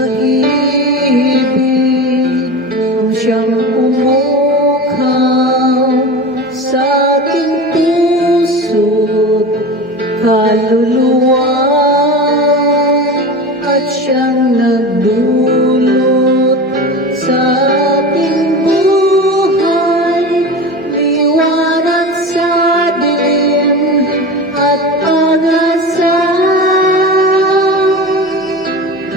Pag-ibig ang siyang umukaw sa aking puso't kaluluwa, at siyang nagdulot sa ating buhay, liwanag sa dilim at pag-asa.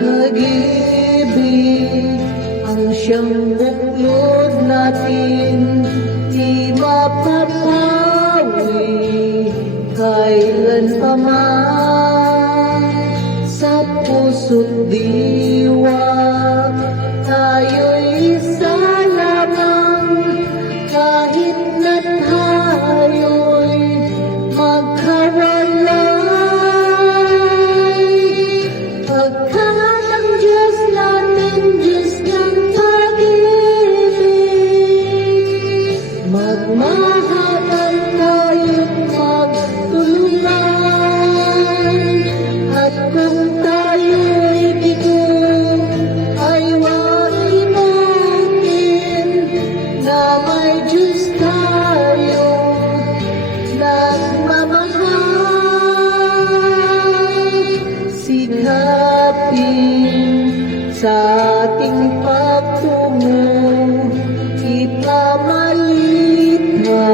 Pag-ibig ang siyang buklod natin, di mapapawi kailan pa man. Sa puso't diwa tayo'y isa lamang, kahit na tayo'y magkawalay. Pagkat ang Diyos natin, Diyos ng pag-ibig, magmahalan tayo't magtulungan. At kung tayo'y bigo, ay huwag limutin na may Diyos tayong nagmamahal. Sikapin sa ating pagtungo, ipamalit na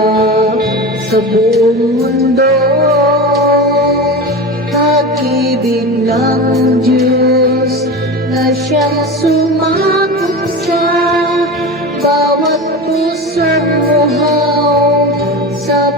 sa buong mundo. Pag-ibig ng Diyos na siyang sumakop sa bawat pusong uhaw sa